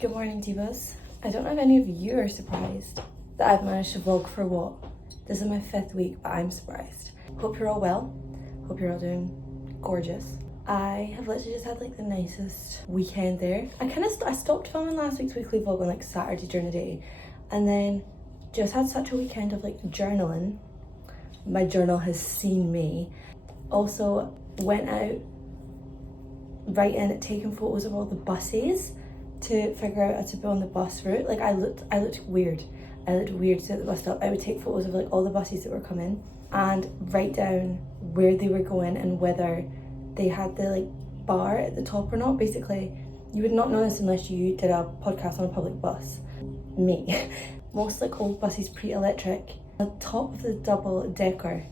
Good morning, divas. I don't know if any of you are surprised that I've managed to vlog for what? This is my 5th week, but I'm surprised. Hope you're all well. Hope you're all doing gorgeous. I have literally just had like the nicest weekend there. I stopped filming last week's weekly vlog on like Saturday during the day, and then just had such a weekend of like journaling. My journal has seen me. Also went out writing, taking photos of all the buses to figure out how to be on the bus route. Like I looked weird. I looked weird at the bus stop. I would take photos of like all the buses that were coming and write down where they were going and whether they had the like bar at the top or not. Basically, you would not know this unless you did a podcast on a public bus. Me. Most like old buses pre-electric. At the top of the double decker,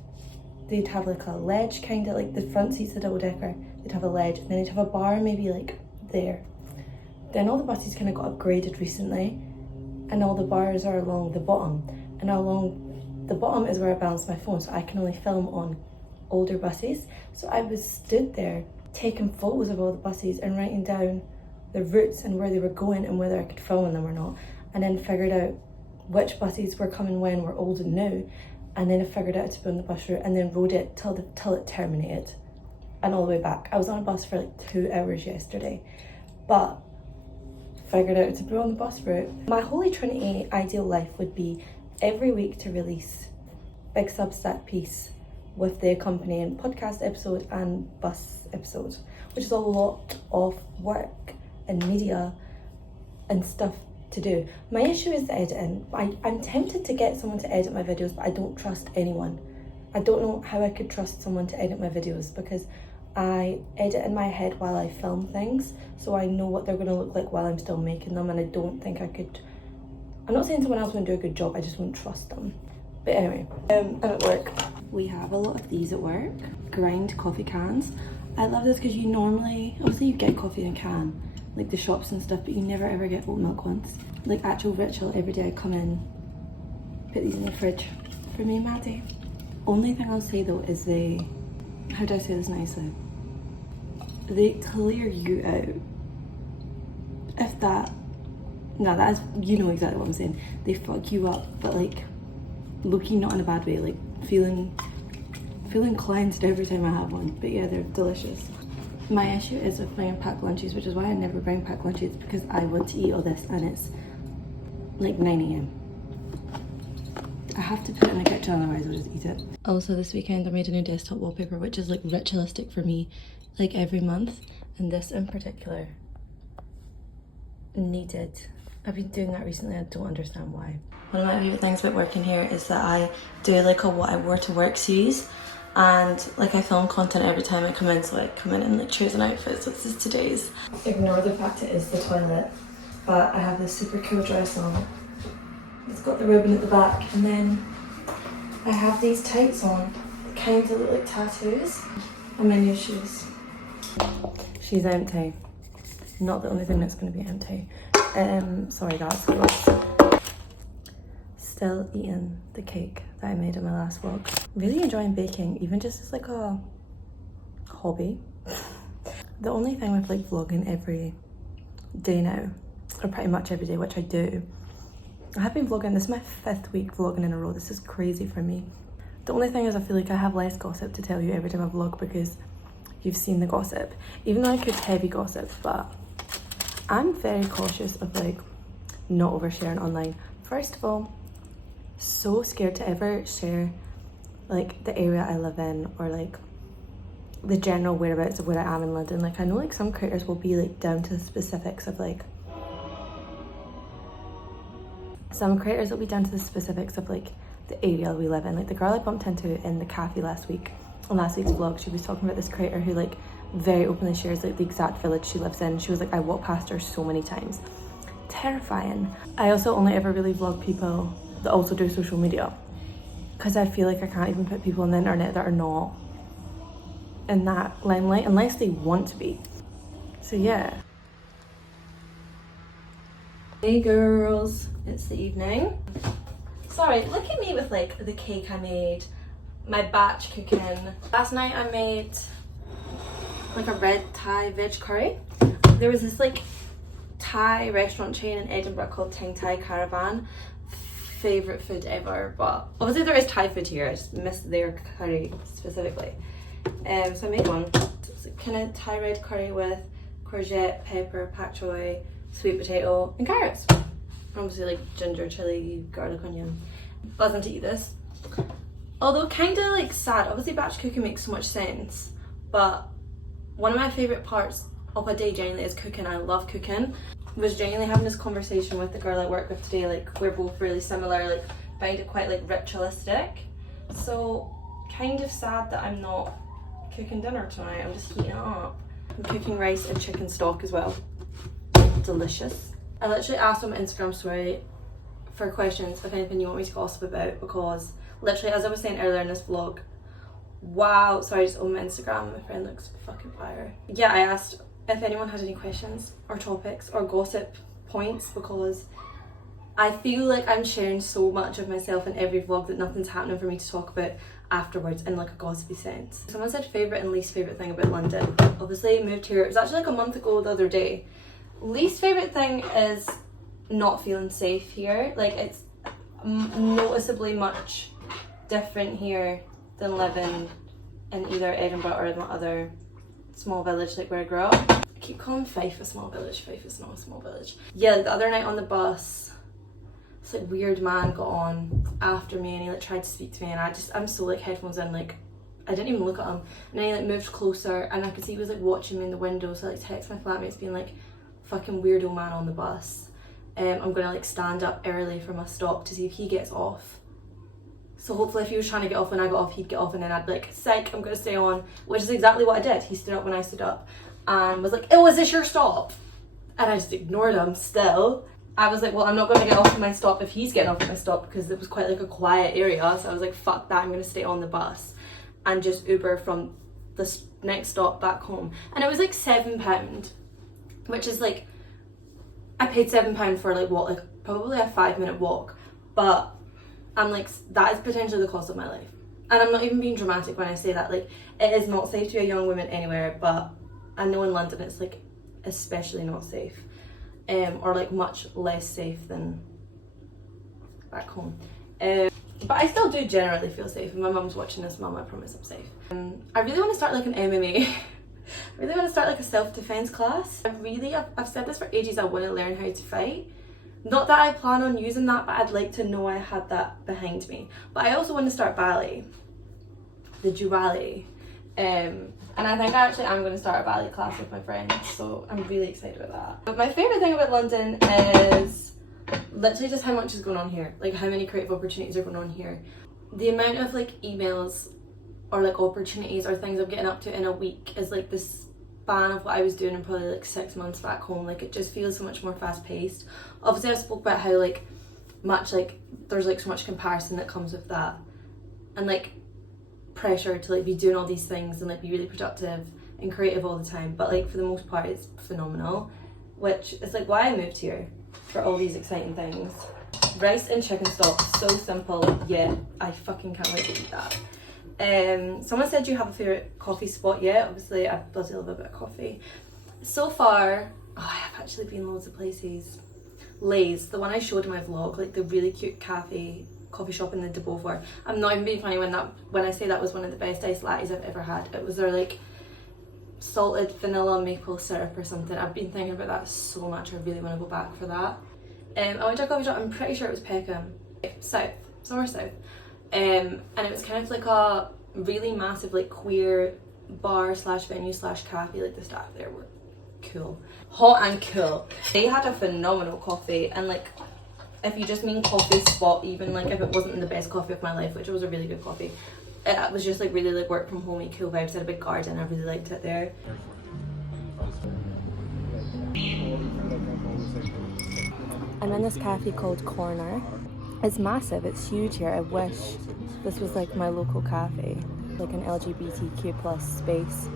they'd have like a ledge, kind of like the front seats of the double decker. They'd have a ledge, and then they'd have a bar maybe like there. Then all the buses kind of got upgraded recently, and all the bars are along the bottom, and along the bottom is where I balance my phone, so I can only film on older buses. So I was stood there taking photos of all the buses and writing down the routes and where they were going and whether I could film on them or not, and then figured out which buses were coming when were old and new, and then I figured out to be on the bus route and then rode it till it terminated and all the way back. I was on a bus for like 2 hours yesterday, but figured out to be on the bus route. My Holy Trinity ideal life would be every week to release a big Substack piece with the accompanying podcast episode and bus episode, which is a lot of work and media and stuff to do. My issue is the editing. I'm tempted to get someone to edit my videos, but I don't trust anyone. I don't know how I could trust someone to edit my videos because I edit in my head while I film things, so I know what they're going to look like while I'm still making them, and I don't think I could. I'm not saying someone else wouldn't do a good job, I just wouldn't trust them. But anyway, I'm at work. We have a lot of these at work, grind coffee cans. I love this because you normally, obviously you get coffee in a can, like the shops and stuff, but you never ever get oat milk ones. Like actual ritual, every day I come in, put these in the fridge for me and Maddie. Only thing I'll say though is how do I say this nicely? They clear you out. If that, no, that is, you know exactly what I'm saying. They fuck you up, but like, looking not in a bad way, like feeling cleansed every time I have one. But yeah, they're delicious. My issue is with bringing packed lunches, which is why I never bring packed lunches, because I want to eat all this and it's like 9 AM. I have to put it in the kitchen, otherwise I'll just eat it. Also this weekend I made a new desktop wallpaper, which is like ritualistic for me, like every month, and this in particular needed. I've been doing that recently, I don't understand why. One of my favourite things about working here is that I do like a what I wore to work series, and like I film content every time I come in, so I come in like choose an outfit, so this is today's. Ignore the fact it is the toilet, but I have this super cool dress on. It's got the ribbon at the back, and then I have these tights on, kind of look like tattoos, and my new shoes. She's empty. Not the only thing that's going to be empty. Sorry, that's gross. Still eating the cake that I made in my last vlog. Really enjoying baking, even just as like a hobby. The only thing with like vlogging every day now, or pretty much every day, which I do, I have been vlogging, this is my 5th week vlogging in a row. This is crazy for me. The only thing is I feel like I have less gossip to tell you every time I vlog because you've seen the gossip. Even though I could heavy gossip, but I'm very cautious of like not oversharing online. First of all, so scared to ever share like the area I live in or like the general whereabouts of where I am in London. Like I know like some creators will be like down to the specifics of like the area we live in. Like the girl I bumped into in the cafe last week on last week's vlog, she was talking about this creator who like very openly shares like the exact village she lives in. She was like, I walked past her so many times. Terrifying. I also only ever really vlog people that also do social media, because I feel like I can't even put people on the internet that are not in that limelight unless they want to be. So yeah. Hey girls, it's the evening. Sorry, look at me with like the cake I made, my batch cooking. Last night I made like a red Thai veg curry. There was this like Thai restaurant chain in Edinburgh called Ting Thai Caravan. Favourite food ever, but obviously there is Thai food here, I just missed their curry specifically. So I made one. It's kind of Thai red curry with courgette, pepper, pak choy, sweet potato and carrots. Obviously like ginger, chilli, garlic, onion. Buzzing to eat this. Although kind of like sad, obviously batch cooking makes so much sense, but one of my favourite parts of a day genuinely is cooking. I love cooking. Was genuinely having this conversation with the girl I work with today, like we're both really similar, like find it quite like ritualistic. So kind of sad that I'm not cooking dinner tonight, I'm just heating it up. I'm cooking rice and chicken stock as well. Delicious. I literally asked on my Instagram story for questions if anything you want me to gossip about, because literally as I was saying earlier in this vlog, wow, sorry, I just opened my Instagram, my friend looks fucking fire. Yeah, I asked if anyone had any questions or topics or gossip points, because I feel like I'm sharing so much of myself in every vlog that nothing's happening for me to talk about afterwards in like a gossipy sense. Someone said favourite and least favourite thing about London. Obviously I moved here, it was actually like a month ago the other day. Least favourite thing is not feeling safe here. Like it's noticeably much different here than living in either Edinburgh or my other small village like where I grew up. I keep calling Fife a small village. Fife is not a small village. Yeah, like the other night on the bus, this like weird man got on after me and he like tried to speak to me, and I'm so like headphones in, like I didn't even look at him, and then he like moved closer and I could see he was like watching me in the window, so I like text my flatmates being like, fucking weirdo man on the bus. I'm gonna like stand up early for my stop to see if he gets off. So hopefully if he was trying to get off when I got off, he'd get off and then I'd be like, psych, I'm gonna stay on, which is exactly what I did. He stood up when I stood up and was like, oh, is this your stop? And I just ignored him still. I was like, well, I'm not gonna get off at my stop if he's getting off at my stop, because it was quite like a quiet area. So I was like, fuck that, I'm gonna stay on the bus and just Uber from the next stop back home. And it was like £7, which is like, I paid £7 for like what, like probably a 5-minute walk, but I'm like, that is potentially the cost of my life. And I'm not even being dramatic when I say that. Like, it is not safe to be a young woman anywhere, but I know in London it's like especially not safe, or like much less safe than back home. But I still do generally feel safe. If my mum's watching this, mum, I promise I'm safe. I really want to start like an MMA. I really want to start like a self-defense class. I've said this for ages, I want to learn how to fight. Not that I plan on using that, but I'd like to know I had that behind me. But I also want to start ballet, the duality. And I think I actually am going to start a ballet class with my friends, so I'm really excited about that. But my favourite thing about London is literally just how much is going on here, like how many creative opportunities are going on here. The amount of like emails or like opportunities or things I'm getting up to in a week is like this span of what I was doing in probably like 6 months back home. Like it just feels so much more fast paced. Obviously I spoke about how like much like there's like so much comparison that comes with that, and like pressure to like be doing all these things and like be really productive and creative all the time, but like for the most part it's phenomenal, which is like why I moved here, for all these exciting things. Rice and chicken stock, so simple, yeah, I fucking can't wait to eat that. Someone said, do you have a favourite coffee spot yet? Obviously I bloody love a bit of coffee. So far, I have actually been loads of places. Lay's, the one I showed in my vlog, like the really cute coffee shop in the de Beauvoir. I'm not even being funny when I say that was one of the best iced lattes I've ever had. It was their like salted vanilla maple syrup or something. I've been thinking about that so much, I really want to go back for that. I went to a coffee shop, I'm pretty sure it was Peckham, somewhere south. And it was kind of like a really massive like queer bar slash venue slash cafe. Like the staff there were cool, hot and cool. They had a phenomenal coffee, and like if you just mean coffee spot, even like if it wasn't the best coffee of my life, which was a really good coffee, it was just like really like work from homey cool vibes. It had a big garden, I really liked it there. I'm in this cafe called Corner. It's massive, it's huge here. I wish this was like my local cafe, like an LGBTQ plus space.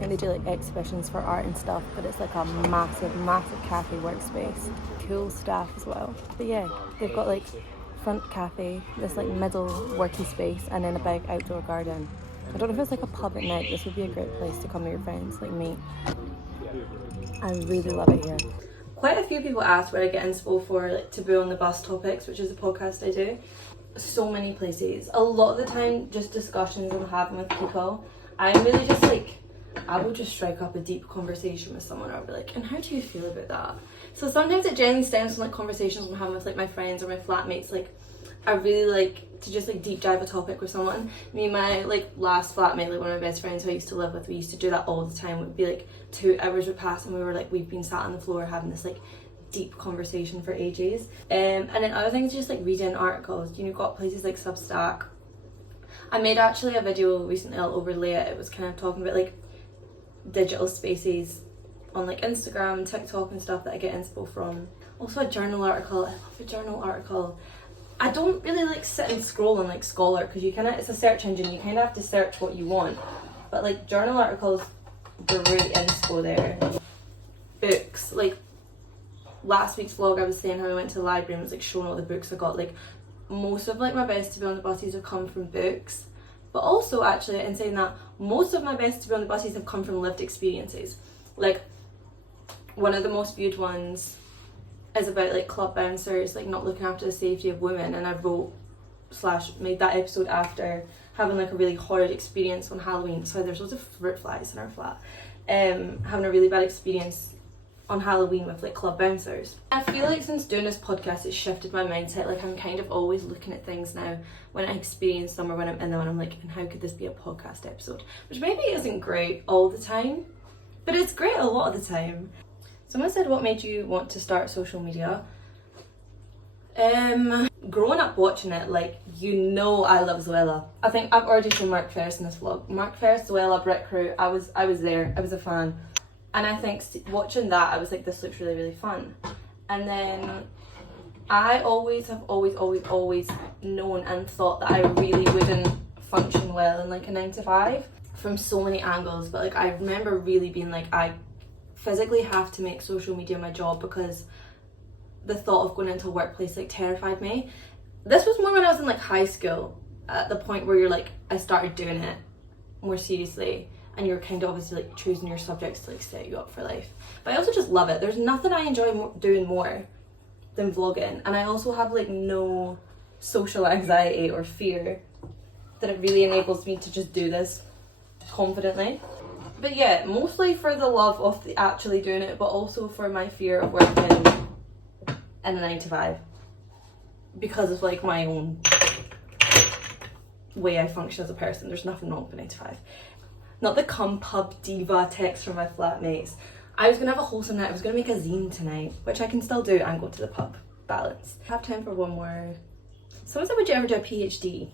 And they do like exhibitions for art and stuff, but it's like a massive cafe workspace. Cool staff as well. But yeah, they've got like front cafe, this like middle worky space, and then a big outdoor garden. I don't know if it's like a pub at night. This would be a great place to come with your friends, like me. I really love it here. quite a few people asked where I get inspo for like taboo on the bus topics, which is a podcast I do. So many places. A lot of the time, just discussions I'm having with people. I'm really just like, I will just strike up a deep conversation with someone. I'll be like, and how do you feel about that? So sometimes it generally stems from like conversations I'm having with like my friends or my flatmates. Like, I really like to just like deep dive a topic with someone. Me and my like last flatmate, like one of my best friends who I used to live with, we used to do that all the time. It would be like 2 hours would pass and we were like, we've been sat on the floor having this like deep conversation for ages. And then other things, just like reading articles. You know, got places like Substack. I made actually a video recently, I'll overlay it. It was kind of talking about like digital spaces on like Instagram and TikTok and stuff that I get inspo from. Also a journal article. I love a journal article. I don't really like sit and scroll on like Scholar because you kind of, it's a search engine, you kind of have to search what you want. But like journal articles, great inspo there. Books, like last week's vlog I was saying how I went to the library and was like showing all the books I got. Like most of like my best to be on the buses have come from books, but also actually in saying that, most of my best to be on the buses have come from lived experiences. Like one of the most viewed ones is about like club bouncers like not looking after the safety of women, and I wrote / made that episode after having like a really horrid experience on Halloween. So there's loads of fruit flies in our flat. Having a really bad experience on Halloween with like club bouncers. I feel like since doing this podcast it's shifted my mindset. Like I'm kind of always looking at things now when I experience them or when I'm in them and I'm like, and how could this be a podcast episode? Which maybe isn't great all the time, but it's great a lot of the time. Someone said, what made you want to start social media? Growing up watching it, like, you know I love Zoella. I think I've already shown Mark Ferris in this vlog. Mark Ferris, Zoella, Brick Crew, I was there, I was a fan. And I think watching that, I was like, this looks really, really fun. And then I always have always known and thought that I really wouldn't function well in like a 9 to 5 from so many angles. But like, I remember really being like, I physically have to make social media my job because the thought of going into a workplace like terrified me. This was more when I was in like high school, at the point where you're like, I started doing it more seriously and you're kind of obviously like choosing your subjects to like set you up for life. But I also just love it. There's nothing I enjoy doing more than vlogging, and I also have like no social anxiety or fear that it really enables me to just do this confidently. But yeah, mostly for the love of actually doing it, but also for my fear of working in a 9 to 5 because of like my own way I function as a person. There's nothing wrong with a 9 to 5. Not the cum pub diva text from my flatmates. I was gonna have a wholesome night. I was gonna make a zine tonight, which I can still do, and go to the pub. Balance. I have time for one more. Someone said, would you ever do a PhD?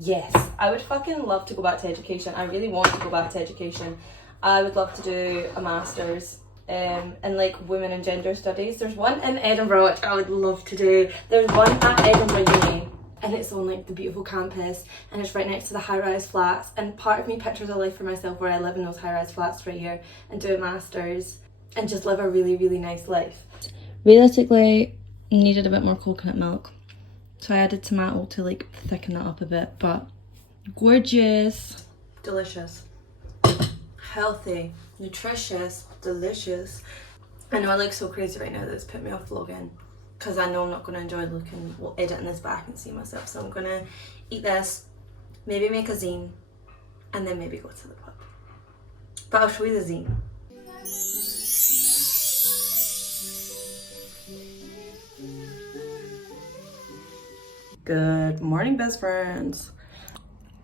Yes, I would fucking love to go back to education. I really want to go back to education. I would love to do a master's in like women and gender studies. There's one in Edinburgh which I would love to do. There's one at Edinburgh Uni and it's on like the beautiful campus and it's right next to the high-rise flats, and part of me pictures a life for myself where I live in those high-rise flats right here and do a master's and just live a really, really nice life. Realistically, needed a bit more coconut milk. So I added tomato to like thicken it up a bit, but gorgeous. Delicious. Healthy. Nutritious. Delicious. I know I look so crazy right now that it's put me off vlogging because I know I'm not going to enjoy looking, editing this back and see myself. So I'm going to eat this, maybe make a zine, and then maybe go to the pub. But I'll show you the zine. Good morning, best friends.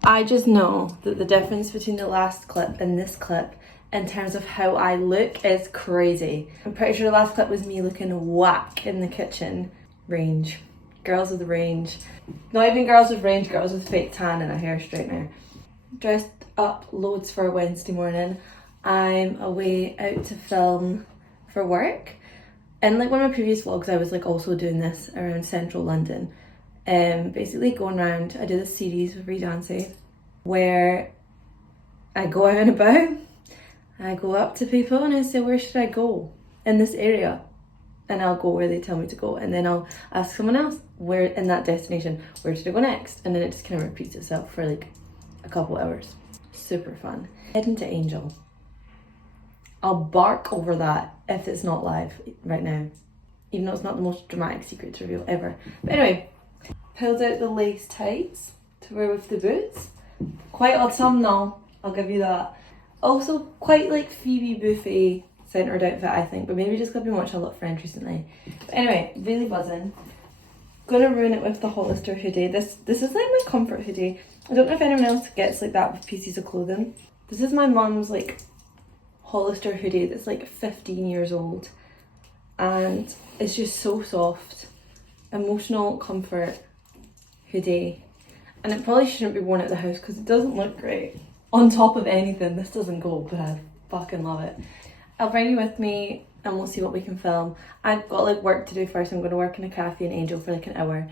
I just know that the difference between the last clip and this clip in terms of how I look is crazy. I'm pretty sure the last clip was me looking whack in the kitchen. Range. Girls with range. Not even girls with range, girls with fake tan and a hair straightener. Dressed up loads for Wednesday morning. I'm away out to film for work. In like one of my previous vlogs, I was like also doing this around central London. Basically going around, I did a series with Redancy where I go out and about, I go up to people and I say, where should I go in this area? And I'll go where they tell me to go, and then I'll ask someone else, where in that destination, where should I go next? And then it just kind of repeats itself for like a couple hours. Super fun. Heading to Angel. I'll bark over that if it's not live right now. Even though it's not the most dramatic secret to reveal ever. But anyway, pulled out the lace tights to wear with the boots. Quite autumnal, I'll give you that. Also quite like Phoebe Buffet centered outfit, I think, but maybe just because I've been watching a lot of Friends recently. But anyway, really buzzing. Gonna ruin it with the Hollister hoodie. This is like my comfort hoodie. I don't know if anyone else gets like that with pieces of clothing. This is my mum's like Hollister hoodie that's like 15 years old, and it's just so soft. Emotional comfort hoodie, and it probably shouldn't be worn out the house because it doesn't look great. On top of anything, this doesn't go, but I fucking love it. I'll bring you with me and we'll see what we can film. I've got like work to do first. I'm going to work in a cafe in Angel for like an hour.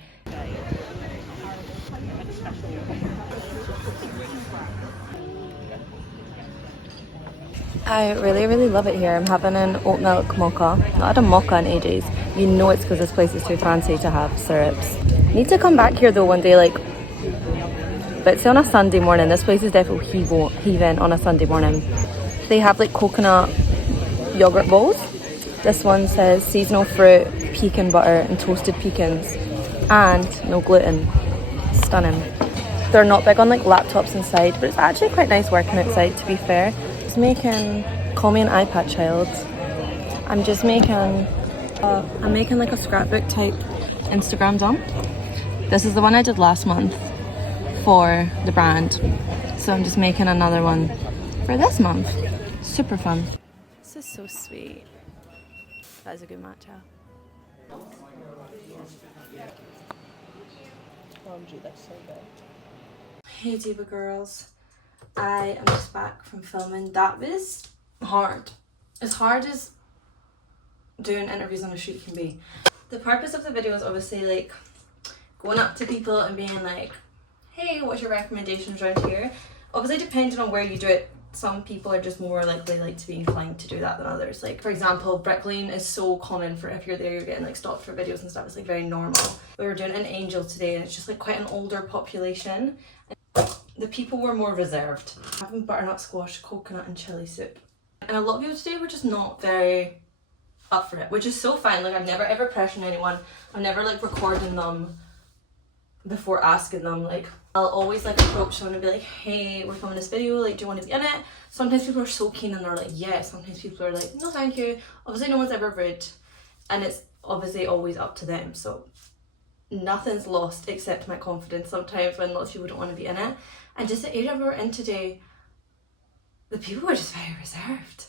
I really love it here. I'm having an oat milk mocha. Not had a mocha in ages. You know it's because this place is too fancy to have syrups. Need to come back here though one day, like, but say on a Sunday morning. This place is definitely heaving on a Sunday morning. They have like coconut yogurt bowls. This one says seasonal fruit, pecan butter and toasted pecans, and no gluten. Stunning. They're not big on like laptops inside, but it's actually quite nice working outside, to be fair. Just making, call me an iPad child. I'm just making, I'm making like a scrapbook type Instagram dump. This is the one I did last month for the brand, so I'm just making another one for this month. Super fun. This is so sweet. That is a good matcha. Hey Diva girls, I am just back from filming. That was hard. As hard as doing interviews on a shoot can be. The purpose of the video is obviously like going up to people and being like, hey, what's your recommendations around here? Obviously depending on where you do it, some people are just more likely like to be inclined to do that than others. Like for example, Brick Lane is so common for if you're there you're getting like stopped for videos and stuff. It's like very normal. We were doing an Angel today and it's just like quite an older population. The people were more reserved. Having butternut squash, coconut and chili soup. And a lot of people today were just not very up for it, which is so fine. Like I've never ever pressured anyone. I'm never like recording them before asking them. Like I'll always like approach someone and be like, hey, we're filming this video, like do you want to be in it? Sometimes people are so keen and they're like yes. Sometimes people are like no thank you. Obviously no one's ever rude and it's obviously always up to them, so nothing's lost except my confidence sometimes when lots of people don't want to be in it. And just the area we were in today, the people were just very reserved,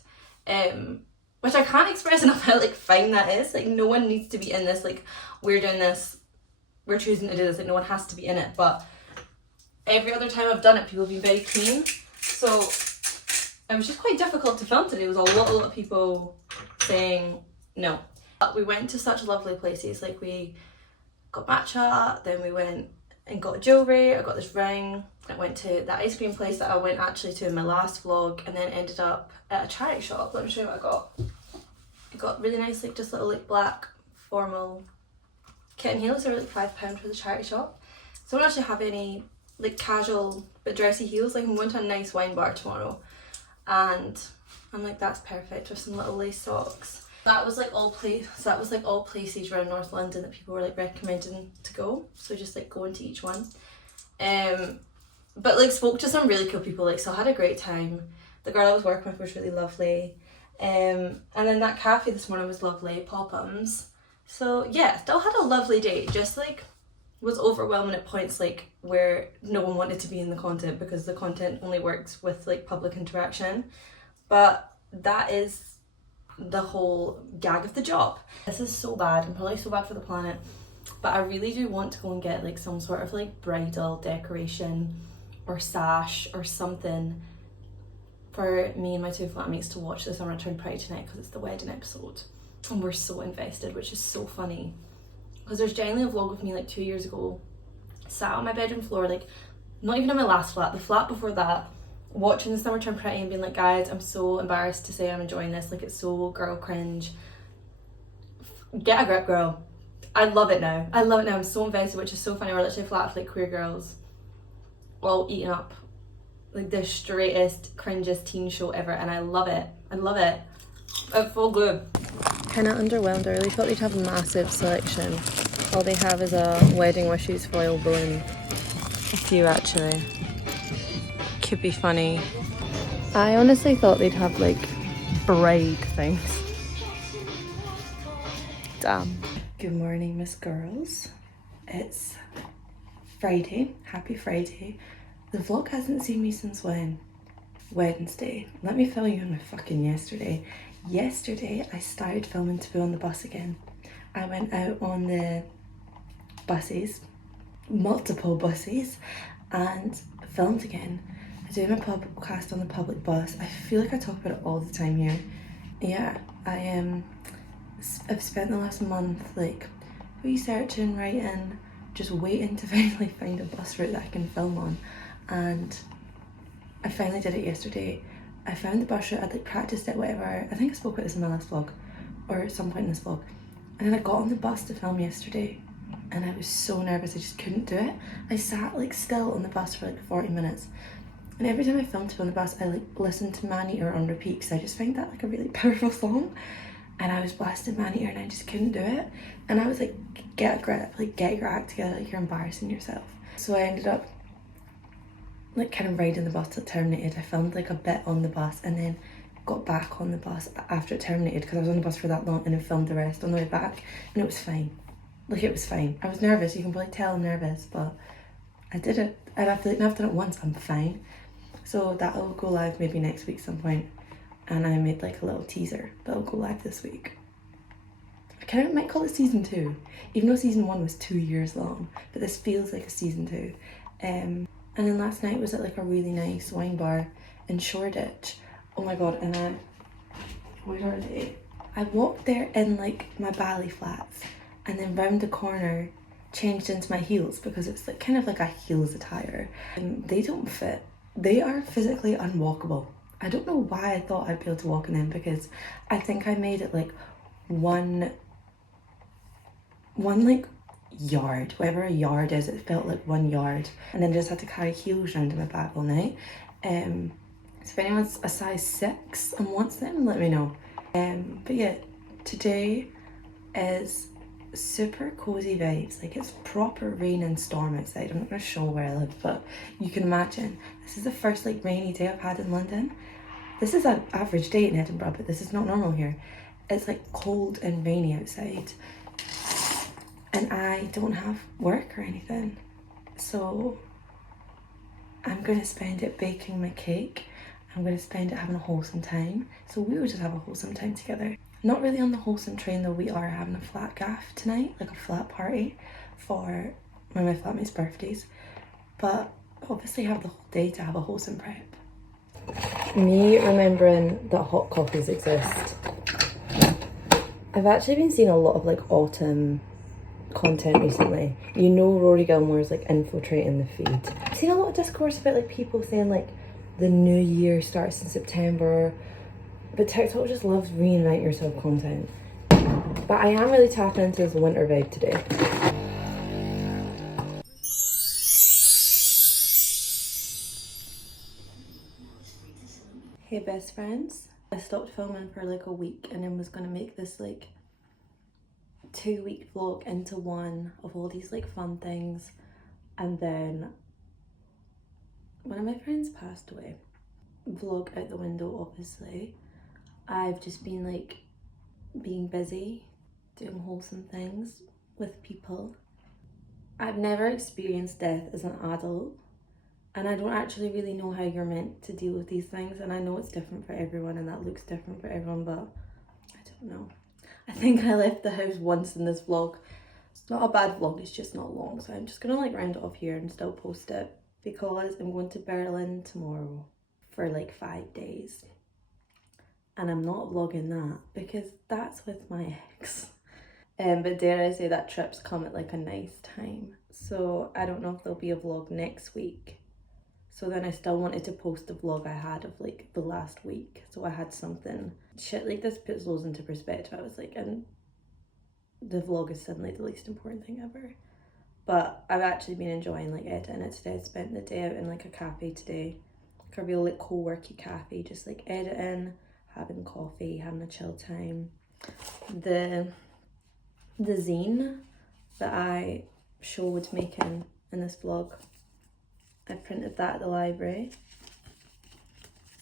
which I can't express enough how like fine that is. Like no one needs to be in this, like we're doing this, we're choosing to do this, like no one has to be in it. But every other time I've done it, people have been very keen, so it was just quite difficult to film today. It was a lot of people saying no. But we went to such lovely places. Like we got matcha, then we went and got jewellery. I got this ring. I went to the ice cream place that I went actually to in my last vlog, and then ended up at a charity shop. Let me show you what I got. I got really nice like just little like black formal kitten heels. They were like £5 for the charity shop. So I don't actually have any like casual but dressy heels. Like I'm going to a nice wine bar tomorrow and I'm like that's perfect with some little lace socks. That was like all places around North London that people were like recommending to go, so just like going to each one. But like spoke to some really cool people, like so I had a great time. The girl I was working with was really lovely, and then that cafe this morning was lovely, Pop'ums. So yeah, still had a lovely day, just like was overwhelming at points like where no one wanted to be in the content because the content only works with like public interaction, but that is the whole gag of the job. This is so bad, and probably so bad for the planet, but I really do want to go and get like some sort of like bridal decoration or sash or something for me and my two flatmates to watch this on Return Pride tonight, because it's the wedding episode and we're so invested, which is so funny because there's generally a vlog of me like 2 years ago sat on my bedroom floor, like not even in my last flat, the flat before that, watching the Summer Turn Pretty and being like, guys, I'm so embarrassed to say I'm enjoying this, like it's so girl cringe. Get a grip, girl. I love it now. I'm so invested, which is so funny. We're literally a flat of like queer girls all eating up like the straightest, cringiest teen show ever, and I love it. It's so good. Kind of underwhelmed. I really thought they'd have a massive selection. All they have is a wedding wishes foil balloon. A few actually. Could be funny. I honestly thought they'd have like bride things. Damn. Good morning, Miss Girls. It's Friday. Happy Friday. The vlog hasn't seen me since when? Wednesday. Let me fill you in my fucking yesterday. Yesterday I started filming to be on the bus again. I went out on the buses, multiple buses, and filmed again. I do my podcast on the public bus. I feel like I talk about it all the time here. Yeah, I've spent the last month like researching, writing, just waiting to finally find a bus route that I can film on, and I finally did it yesterday. I found the bus route, I'd like practiced it, whatever. I think I spoke about this in my last vlog, or at some point in this vlog. And then I got on the bus to film yesterday, and I was so nervous, I just couldn't do it. I sat like still on the bus for like 40 minutes. And every time I filmed to be on the bus, I like listened to Man Eater on repeat, because I just find that like a really powerful song. And I was blasting Man Eater and I just couldn't do it. And I was like, get a grip, like get your act together, like you're embarrassing yourself. So I ended up like kind of riding the bus till it terminated. I filmed like a bit on the bus and then got back on the bus after it terminated, because I was on the bus for that long, and then filmed the rest on the way back, and it was fine. Like it was fine. I was nervous, you can probably tell I'm nervous, but I did it. And I feel like now I've done it once, I'm fine. So that'll go live maybe next week some point. And I made like a little teaser that'll go live this week. I kind of might call it season 2, even though season 1 was 2 years long, but this feels like a season 2. And then last night was at like a really nice wine bar in Shoreditch. Oh my god, and where are they? I walked there in like my ballet flats, and then round the corner changed into my heels, because it's like kind of like a heels attire. And they don't fit. They are physically unwalkable. I don't know why I thought I'd be able to walk in them, because I think I made it like one like yard, whatever a yard is, it felt like 1 yard, and then just had to carry heels around in my bag all night. So if anyone's a size 6 and wants them, let me know. But yeah, today is super cozy vibes. Like it's proper rain and storm outside. I'm not gonna show where I live, but you can imagine this is the first like rainy day I've had in London. This is an average day in Edinburgh, but this is not normal here. It's like cold and rainy outside, and I don't have work or anything, so I'm gonna spend it baking my cake. I'm gonna spend it having a wholesome time, so we will just have a wholesome time together. Not really on the wholesome train though. We are having a flat gaff tonight, like a flat party for one of my flatmates' birthdays, but obviously have the whole day to have a wholesome prep. Me remembering that hot coffees exist. I've actually been seeing a lot of like autumn content recently. You know, Rory Gilmore's like infiltrating the feed. I've seen a lot of discourse about like people saying like the new year starts in September, but TikTok just loves reinvent yourself content. But I am really tapping into this winter vibe today. Hey best friends. I stopped filming for like a week and then was gonna make this like 2-week vlog into one of all these like fun things, and then one of my friends passed away. Vlog out the window obviously. I've just been like being busy doing wholesome things with people. I've never experienced death as an adult, and I don't actually really know how you're meant to deal with these things, and I know it's different for everyone and that looks different for everyone, but I don't know. I think I left the house once in this vlog. It's not a bad vlog, it's just not long, so I'm just gonna like round it off here and still post it, because I'm going to Berlin tomorrow for like 5 days, and I'm not vlogging that because that's with my ex. But dare I say that trip's come at like a nice time, so I don't know if there'll be a vlog next week. So then I still wanted to post the vlog I had of like the last week, so I had something. Shit like this puts those into perspective. I was like, and the vlog is suddenly the least important thing ever. But I've actually been enjoying like editing it today. I spent the day out in like a cafe today, like a real like co-worky cafe, just like editing, having coffee, having a chill time. The zine that I showed making in this vlog, I printed that at the library.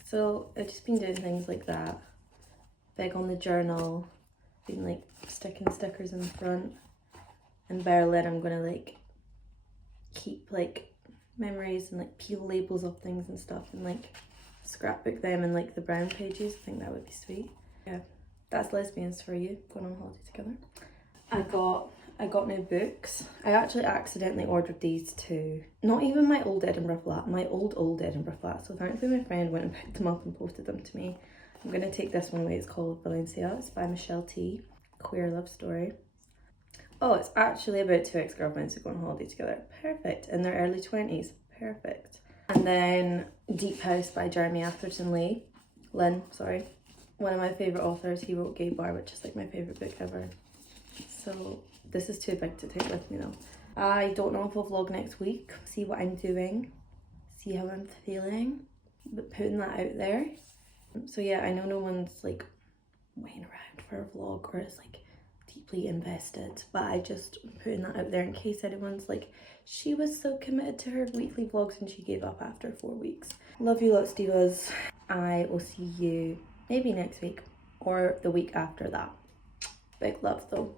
So I've just been doing things like that. Big on the journal, been like sticking stickers in the front. In Berlin I'm gonna like keep like memories and like peel labels of things and stuff and like scrapbook them in like the brown pages. I think that would be sweet. Yeah, that's lesbians for you, going on holiday together. I got new books. I actually accidentally ordered these too. Not even my old Edinburgh flat, my old Edinburgh flat. So thankfully my friend went and picked them up and posted them to me. I'm gonna take this one away. It's called Valencia. It's by Michelle T. Queer love story. Oh, it's actually about two ex-girlfriends who go on holiday together. Perfect. In their early 20s. Perfect. And then Deep House by Jeremy Atherton Lynn, sorry. One of my favourite authors. He wrote Gay Bar, which is like my favourite book ever. So this is too big to take with me though. I don't know if I'll vlog next week. See what I'm doing. See how I'm feeling. But putting that out there. So yeah, I know no one's like waiting around for a vlog or is like deeply invested, but I just putting that out there in case anyone's like, she was so committed to her weekly vlogs and she gave up after 4 weeks. Love you lots, divas. I will see you maybe next week or the week after that. Big love though.